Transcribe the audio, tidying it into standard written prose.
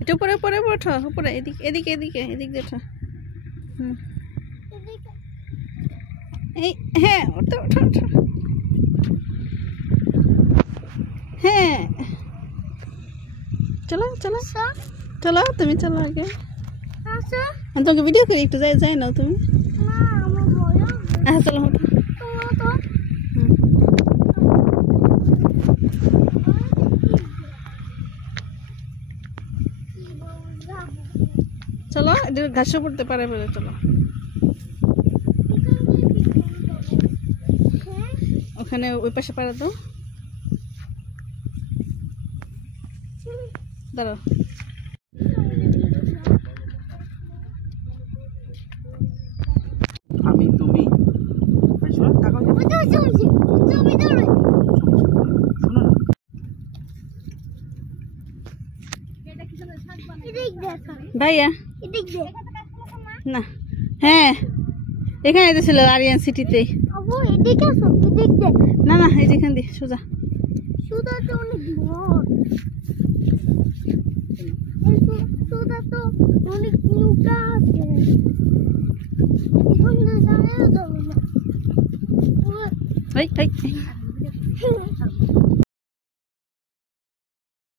এটা উপরে উপরে ওঠো উপরে এদিকে এদিকে এদিকে এদিক দিয়ে ওঠো এই হ্যাঁ ওঠো ওঠো ওঠো হ্যাঁ চলো চলো চলো তুমি চলো আগে আমি তোমাকে ভিডিও করি একটু যাই যাই নাও তুমি হ্যাঁ চলো চলো এটা ঘাসে পড়তে পারে বলে চলো ওখানে ওই পাশে পারে তো দাঁড়াও আমি তুমি ভাইয়া না হ্যাঁ এখানে তো ছিল আরিয়ান সিটিতে না না এই যেখান দিয়ে সোজা অনেক